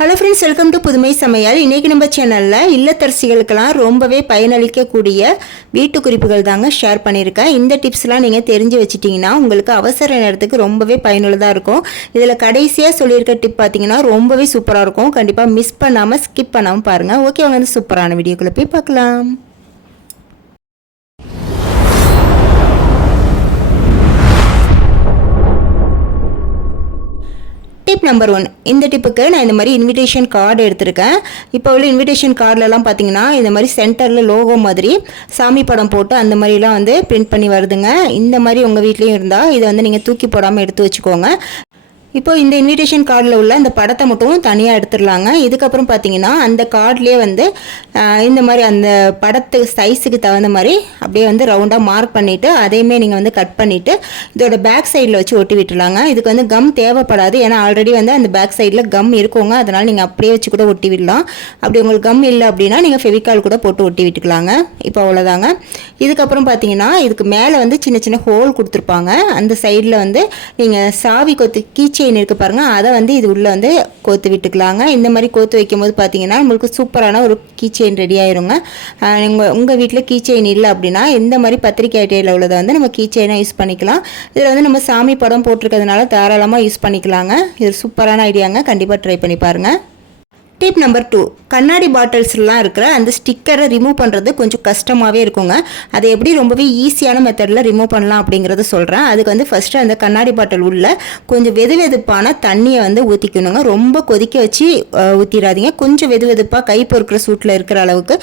Hello friends, welcome to புதுமை சமையல். இன்றைக்கி நம்ம சேனலில் இல்லத்தரசிகளுக்கெல்லாம் ரொம்பவே பயனளிக்கக்கூடிய வீட்டு குறிப்புகள் தாங்க ஷேர் பண்ணியிருக்கேன். இந்த டிப்ஸ்லாம் நீங்கள் தெரிஞ்சு வச்சிட்டிங்கன்னா உங்களுக்கு அவசர நேரத்துக்கு ரொம்பவே பயனுள்ளதாக இருக்கும். இதில் கடைசியாக சொல்லியிருக்க டிப் பார்த்தீங்கன்னா ரொம்பவே சூப்பராக இருக்கும். கண்டிப்பாக மிஸ் பண்ணாமல் ஸ்கிப் பண்ணாமல் பாருங்கள். ஓகே, அவங்க வந்து சூப்பரான வீடியோக்குள்ளே போய் பார்க்கலாம். Tip number 1. இந்த டிப்புக்கு நான் இந்த மாதிரி இன்விடேஷன் கார்டு எடுத்திருக்கேன். இப்போ உள்ள இன்விடேஷன் கார்டிலலாம் பார்த்தீங்கன்னா இந்த மாதிரி சென்டரில் லோகோ மாதிரி சாமி படம் போட்டு அந்த மாதிரிலாம் வந்து பிரிண்ட் பண்ணி வருதுங்க. இந்த மாதிரி உங்கள் வீட்லேயும் இருந்தால் இதை வந்து நீங்கள் தூக்கி போடாமல் எடுத்து வச்சுக்கோங்க. இப்போ இந்த இன்விடேஷன் கார்டில் உள்ள அந்த படத்தை மட்டும் தனியாக எடுத்துடலாங்க. இதுக்கப்புறம் பார்த்தீங்கன்னா அந்த கார்ட்லேயே வந்து இந்த மாதிரி அந்த படத்து சைஸுக்கு தகுந்த மாதிரி அப்படியே வந்து ரவுண்டாக மார்க் பண்ணிவிட்டு அதையுமே நீங்கள் வந்து கட் பண்ணிவிட்டு இதோட பேக் சைடில் வச்சு ஒட்டி விட்டுலாங்க. இதுக்கு வந்து கம் தேவைப்படாது, ஏன்னா ஆல்ரெடி வந்து அந்த பேக் சைடில் கம் இருக்குங்க. அதனால் நீங்கள் அப்படியே வச்சு கூட ஒட்டி விடலாம். அப்படி உங்களுக்கு கம் இல்லை அப்படின்னா நீங்கள் ஃபெவிகால் கூட போட்டு ஒட்டி விட்டுக்கலாங்க. இப்போ அவ்வளோதாங்க. இதுக்கப்புறம் பார்த்தீங்கன்னா இதுக்கு மேலே வந்து சின்ன சின்ன ஹோல் கொடுத்துருப்பாங்க. அந்த சைடில் வந்து நீங்கள் சாவி கொத்து கீச்செயின் இருக்குது பாருங்கள், அதை வந்து இது உள்ளே வந்து கோத்து விட்டுக்கலாங்க. இந்த மாதிரி கோத்து வைக்கும் போது பார்த்தீங்கன்னா நம்மளுக்கு சூப்பரான ஒரு கீச்செயின் ரெடி ஆயிருங்க. உங்கள் வீட்டில் கீச்செயின் இல்லை அப்படின்னா இந்த மாதிரி பத்திரிக்கை அட்டையில் உள்ளதை வந்து நம்ம கீச்செயினாக யூஸ் பண்ணிக்கலாம். இதில் வந்து நம்ம சாமி படம் போட்டிருக்கிறதுனால தாராளமாக யூஸ் பண்ணிக்கலாங்க. இது சூப்பரான ஐடியாங்க. கண்டிப்பாக ட்ரை பண்ணி பாருங்கள். Tip number 2. கண்ணாடி பாட்டில்ஸ்லாம் இருக்கிற அந்த ஸ்டிக்கரை ரிமூவ் பண்ணுறது கொஞ்சம் கஷ்டமாகவே இருக்குங்க. அதை எப்படி ரொம்பவே ஈஸியான மெத்தடில் ரிமூவ் பண்ணலாம் அப்படிங்கிறத சொல்கிறேன். அதுக்கு வந்து ஃபஸ்ட்டு அந்த கண்ணாடி பாட்டில் உள்ள கொஞ்சம் வெதுவெதுப்பான தண்ணியை வந்து ஊற்றிக்கணுங்க. ரொம்ப கொதிக்க வச்சு ஊற்றிடாதீங்க. கொஞ்சம் வெதுவெதுப்பாக கை பொறுக்கிற சூட்டில் இருக்கிற அளவுக்கு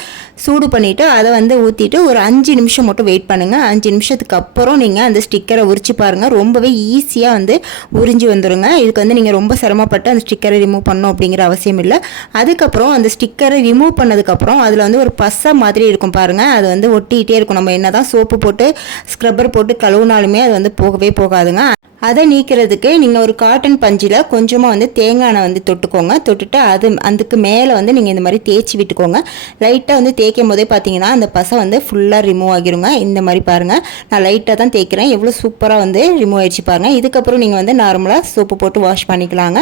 சூடு பண்ணிவிட்டு அதை வந்து ஊற்றிட்டு ஒரு 5 நிமிஷம் மட்டும் வெயிட் பண்ணுங்கள். 5 நிமிஷத்துக்கு அப்புறம் நீங்கள் அந்த ஸ்டிக்கரை உரிச்சு பாருங்கள். ரொம்பவே ஈஸியாக வந்து உறிஞ்சி வந்துடுங்க. இதுக்கு வந்து நீங்கள் ரொம்ப சிரமப்பட்டு அந்த ஸ்டிக்கரை ரிமூவ் பண்ணணும் அப்படிங்கிற அவசியம் இல்லை. அதுக்கப்புறம் அந்த ஸ்டிக்கரை ரிமூவ் பண்ணதுக்கப்புறம் அதில் வந்து ஒரு பசை மாதிரி இருக்கும் பாருங்கள், அது வந்து ஒட்டிகிட்டே இருக்கும். நம்ம என்ன தான் சோப்பு போட்டு ஸ்க்ரப்பர் போட்டு கழுவுனாலுமே அது வந்து போகவே போகாதுங்க. அதை நீக்கிறதுக்கு நீங்கள் ஒரு காட்டன் பஞ்சில் கொஞ்சமாக வந்து தேங்காய் எண்ணெய் வந்து தொட்டுக்கோங்க. தொட்டுட்டு அதுக்கு மேலே வந்து நீங்கள் இந்த மாதிரி தேய்ச்சி விட்டுக்கோங்க. லைட்டாக வந்து தேய்க்கும் போதே பார்த்தீங்கன்னா அந்த பசை வந்து ஃபுல்லாக ரிமூவ் ஆகிருங்க. இந்த மாதிரி பாருங்கள், நான் லைட்டாக தான் தேய்க்கிறேன். எவ்வளோ சூப்பராக வந்து ரிமூவ் ஆகிடுச்சு பாருங்கள். இதுக்கப்புறம் நீங்கள் வந்து நார்மலாக சோப்பு போட்டு வாஷ் பண்ணிக்கலாங்க.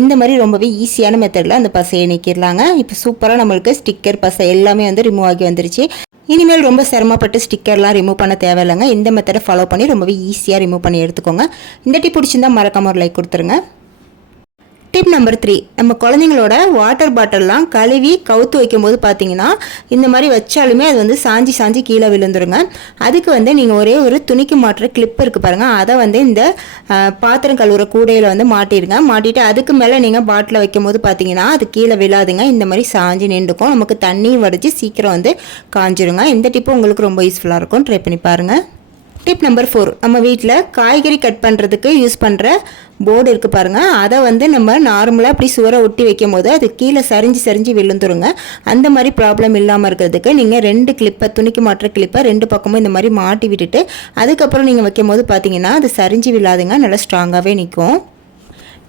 இந்த மாதிரி ரொம்பவே ஈஸியான மெத்தடில் அந்த பசையை நீக்கிடலாங்க. இப்போ சூப்பராக நம்மளுக்கு ஸ்டிக்கர் பசை எல்லாமே வந்து ரிமூவ் ஆகி வந்துருச்சு. இனிமேல் ரொம்ப சிரமப்பட்டு ஸ்டிக்கர்லாம் ரிமூவ் பண்ண தேவையில்லைங்க. இந்த மெத்தடை ஃபாலோ பண்ணி ரொம்பவே ஈஸியாக ரிமூவ் பண்ணி எடுத்துக்கோங்க. இந்த டிப் பிடிச்சிருந்தா மறக்காம ஒரு லைக் கொடுத்துருங்க. Tip number 3. நம்ம குழந்தைங்களோட வாட்டர் பாட்டில்லாம் கழுவி கவுத்து வைக்கும் போது பார்த்தீங்கன்னா இந்த மாதிரி வச்சாலுமே அது வந்து சாஞ்சி சாஞ்சி கீழே விழுந்துருங்க. அதுக்கு வந்து நீங்கள் ஒரே ஒரு துணிக்கு மாட்டுற கிளிப் இருக்குது பாருங்கள், அதை வந்து இந்த பாத்திரம் கழுவுற கூடையில் வந்து மாட்டிடுங்க. மாட்டிட்டு அதுக்கு மேலே நீங்கள் பாட்டில் வைக்கும் போது பார்த்தீங்கன்னா அது கீழே விழாதுங்க. இந்த மாதிரி சாஞ்சி நின்றுக்கும். நமக்கு தண்ணி வடித்து சீக்கிரம் வந்து காஞ்சிருங்க. இந்த டிப்பு உங்களுக்கு ரொம்ப யூஸ்ஃபுல்லாக இருக்கும். ட்ரை பண்ணி பாருங்கள். Tip number 4. நம்ம வீட்டில் காய்கறி கட் பண்ணுறதுக்கு யூஸ் பண்ணுற போர்டு இருக்குது பாருங்கள், அதை வந்து நம்ம நார்மலாக அப்படி சுவரை ஒட்டி வைக்கும் போது அது கீழே சரிஞ்சு விழுந்துருங்க. அந்த மாதிரி ப்ராப்ளம் இல்லாமல் இருக்கிறதுக்கு நீங்கள் 2 கிளிப்பை, துணிக்கு மாட்டுற கிளிப்பை 2 பக்கமும் இந்த மாதிரி மாட்டி விட்டுட்டு அதுக்கப்புறம் நீங்கள் வைக்கும் போது பார்த்தீங்கன்னா அது சரிஞ்சு விழாதுங்க, நல்லா ஸ்ட்ராங்காகவே நிற்கும்.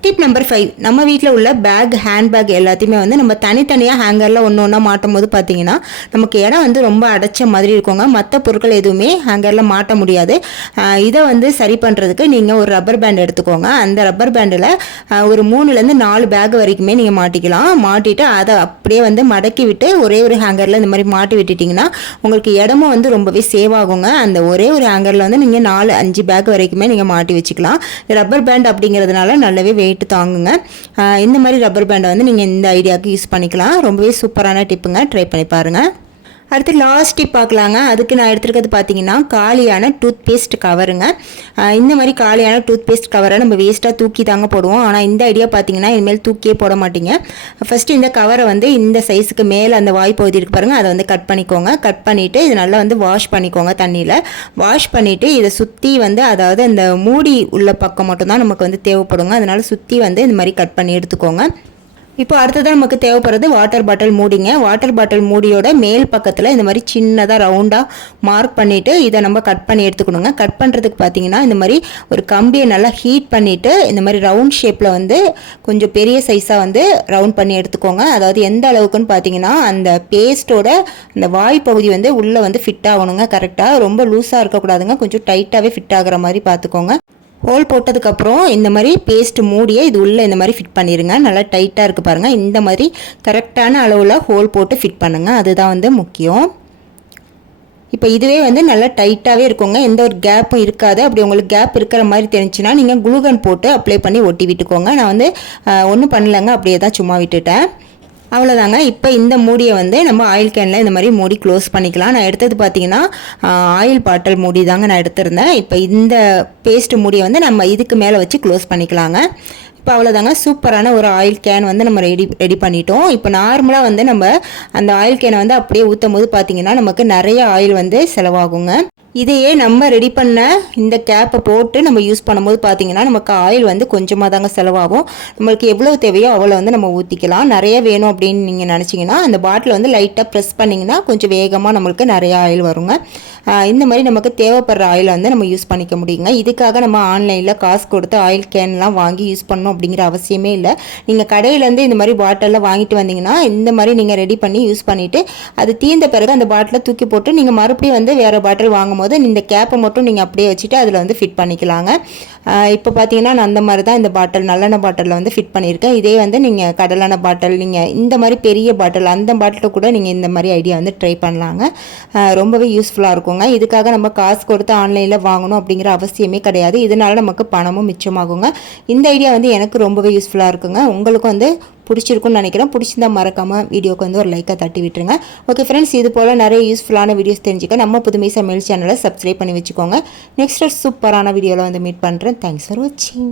Tip number 5. நம்ம வீட்டில் உள்ள பேக், ஹேண்ட் பேக் எல்லாத்தையுமே வந்து நம்ம தனித்தனியாக ஹேங்கரில் ஒன்று ஒன்றா மாட்டும் போது பார்த்தீங்கன்னா நமக்கு இடம் வந்து ரொம்ப அடைச்ச மாதிரி இருக்குங்க. மற்ற பொருட்கள் எதுவுமே ஹேங்கரில் மாட்ட முடியாது. இதை வந்து சரி பண்ணுறதுக்கு நீங்கள் ஒரு ரப்பர் பேண்ட் எடுத்துக்கோங்க. அந்த ரப்பர் பேண்டில் ஒரு 3லேருந்து 4 பேக் வரைக்குமே நீங்கள் மாட்டிக்கலாம். மாட்டிட்டு அதை அப்படியே வந்து மடக்கி விட்டு ஒரே ஒரு ஹேங்கரில் இந்த மாதிரி மாட்டி விட்டுட்டிங்கன்னா உங்களுக்கு இடமும் வந்து ரொம்பவே சேவ் ஆகுங்க. அந்த ஒரே ஒரு ஹேங்கரில் வந்து நீங்கள் 4-5 பேக் வரைக்குமே நீங்கள் மாட்டி வச்சுக்கலாம். ரப்பர் பேண்ட் அப்படிங்கிறதுனால நல்லாவே வெயிட் தாங்குங்க. இந்த மாதிரி ரப்பர் பேண்டை வந்து நீங்கள் இந்த ஐடியாவுக்கு யூஸ் பண்ணிக்கலாம். ரொம்பவே சூப்பரான டிப்புங்க. ட்ரை பண்ணி பாருங்கள். அடுத்து லாஸ்ட் டிப் பார்க்கலாங்க. அதுக்கு நான் எடுத்துருக்கிறது பார்த்தீங்கன்னா காலியான டூத் பேஸ்ட் கவருங்க. இந்த மாதிரி காலியான டூத் பேஸ்ட் கவரை நம்ம வேஸ்ட்டாக தூக்கி தாங்க போடுவோம். ஆனால் இந்த ஐடியா பார்த்தீங்கன்னா இனிமேல் தூக்கியே போட மாட்டீங்க. ஃபஸ்ட்டு இந்த கவரை வந்து இந்த சைஸுக்கு மேலே அந்த வாய்ப்பகுதி இருக்குது பாருங்கள், அதை வந்து கட் பண்ணிக்கோங்க. கட் பண்ணிவிட்டு இது நல்லா வந்து வாஷ் பண்ணிக்கோங்க. தண்ணியில் வாஷ் பண்ணிவிட்டு இதை சுற்றி வந்து அதாவது அந்த மூடி உள்ள பக்கம் மட்டும்தான் நமக்கு வந்து தேவைப்படுங்க. அதனால் சுற்றி வந்து இந்த மாதிரி கட் பண்ணி எடுத்துக்கோங்க. இப்போ அடுத்ததான் நமக்கு தேவைப்படுறது வாட்டர் பாட்டில் மூடிங்க. வாட்டர் பாட்டில் மூடியோட மேல் பக்கத்தில் இந்த மாதிரி சின்னதாக ரவுண்டாக மார்க் பண்ணிவிட்டு இதை நம்ம கட் பண்ணி எடுத்துக்கணுங்க. கட் பண்ணுறதுக்கு பார்த்தீங்கன்னா இந்த மாதிரி ஒரு கம்பியை நல்லா ஹீட் பண்ணிவிட்டு இந்த மாதிரி ரவுண்ட் ஷேப்பில் வந்து கொஞ்சம் பெரிய சைஸாக வந்து ரவுண்ட் பண்ணி எடுத்துக்கோங்க. அதாவது எந்த அளவுக்குன்னு பார்த்தீங்கன்னா அந்த பேஸ்ட்டோட அந்த வாய் பகுதி வந்து உள்ளே வந்து ஃபிட் ஆகணுங்க. கரெக்டாக ரொம்ப லூஸாக இருக்கக்கூடாதுங்க, கொஞ்சம் டைட்டாகவே ஃபிட் ஆகிற மாதிரி பார்த்துக்கோங்க. ஹோல் போட்டதுக்கப்புறம் இந்த மாதிரி பேஸ்ட் மூடியை இது உள்ளே இந்த மாதிரி ஃபிட் பண்ணிடுங்க. நல்லா டைட்டாக இருக்குது பாருங்கள். இந்த மாதிரி கரெக்டான அளவில் ஹோல் போட்டு ஃபிட் பண்ணுங்கள், அதுதான் வந்து முக்கியம். இப்போ இதுவே வந்து நல்லா டைட்டாகவே இருக்குங்க, எந்த ஒரு கேப்பும் இருக்காது. அப்படி உங்களுக்கு கேப் இருக்கிற மாதிரி தெரிஞ்சுன்னா நீங்கள் குளூகன் போட்டு அப்ளை பண்ணி ஒட்டி விட்டுக்கோங்க. நான் வந்து ஒன்றும் பண்ணலைங்க, அப்படியே தான் சும்மா விட்டுட்டேன், அவ்வளோதாங்க. இப்போ இந்த மூடியை வந்து நம்ம ஆயில் கேனில் இந்த மாதிரி மூடி க்ளோஸ் பண்ணிக்கலாம். நான் எடுத்தது பார்த்தீங்கன்னா ஆயில் பாட்டில் மூடி தாங்க நான் எடுத்திருந்தேன். இப்போ இந்த பேஸ்ட் மூடியை வந்து நம்ம இதுக்கு மேலே வச்சு க்ளோஸ் பண்ணிக்கலாங்க. இப்போ அவ்வளோதாங்க, சூப்பரான ஒரு ஆயில் கேன் வந்து நம்ம ரெடி பண்ணிட்டோம். இப்போ நார்மலாக வந்து நம்ம அந்த ஆயில் கேனை வந்து அப்படியே ஊற்றும் போது பார்த்திங்கன்னா நமக்கு நிறைய ஆயில் வந்து செலவாகுங்க. இதையே நம்ம ரெடி பண்ண இந்த கேப்பை போட்டு நம்ம யூஸ் பண்ணும்போது பார்த்திங்கன்னா நமக்கு ஆயில் வந்து கொஞ்சமாக தாங்க செலவாகும். நம்மளுக்கு எவ்வளோ தேவையோ அவ்வளோ வந்து நம்ம ஊற்றிக்கலாம். நிறைய வேணும் அப்படின்னு நீங்கள் நினச்சிங்கன்னா அந்த பாட்டில் வந்து லைட்டாக ப்ரெஸ் பண்ணிங்கன்னா கொஞ்சம் வேகமாக நம்மளுக்கு நிறைய ஆயில் வருங்க. இந்த மாதிரி நமக்கு தேவைப்படுற ஆயிலை வந்து நம்ம யூஸ் பண்ணிக்க முடியுங்க. இதுக்காக நம்ம ஆன்லைனில் காசு கொடுத்து ஆயில் கேன்லாம் வாங்கி யூஸ் பண்ணணும் அப்படிங்கிற அவசியமே இல்லை. நீங்கள் கடையிலேருந்து இந்த மாதிரி பாட்டிலில் வாங்கிட்டு வந்தீங்கன்னா இந்த மாதிரி நீங்கள் ரெடி பண்ணி யூஸ் பண்ணிவிட்டு அது தீர்ந்த பிறகு அந்த பாட்டிலை தூக்கி போட்டு நீங்கள் மறுபடியும் வந்து வேறு பாட்டில் வாங்கும் போது இந்த கேப்பை மட்டும் நீங்கள் அப்படியே வச்சுட்டு அதில் வந்து ஃபிட் பண்ணிக்கலாங்க. இப்போ பார்த்தீங்கன்னா நான் அந்த மாதிரி தான் இந்த பாட்டில் நல்லெண்ணெய் பாட்டிலில் வந்து ஃபிட் பண்ணியிருக்கேன். இதே வந்து நீங்கள் கடலெண்ணெய் பாட்டில், நீங்கள் இந்த மாதிரி பெரிய பாட்டில் அந்த பாட்டில் கூட நீங்கள் இந்த மாதிரி ஐடியா வந்து ட்ரை பண்ணலாங்க. ரொம்பவே யூஸ்ஃபுல்லாக இருக்குங்க. இதுக்காக நம்ம காசு கொடுத்து ஆன்லைனில் வாங்கணும் அப்படிங்கிற அவசியமே கிடையாது. இதனால் நமக்கு பணமும் மிச்சமாகுங்க. இந்த ஐடியா வந்து எனக்கு ரொம்பவே யூஸ்ஃபுல்லாக இருக்குங்க. உங்களுக்கும் வந்து பிடிச்சிருக்குன்னு நினைக்கிறேன். பிடிச்சிருந்தா மறக்காமல் வீடியோக்கு வந்து ஒரு லைக்கை தட்டி விட்டுருங்க. ஓகே ஃப்ரெண்ட்ஸ், இது போல் நிறைய யூஸ்ஃபுல்லான வீடியோஸ் தெரிஞ்சுக்க நம்ம புதுமை சமையல் சேனலை சப்ஸ்கிரைப் பண்ணி வச்சுக்கோங்க. நெக்ஸ்ட் ஒரு சூப்பரான வீடியோவில் வந்து மீட் பண்ணுறேன். தேங்க்ஸ் ஃபார் வாட்சிங்.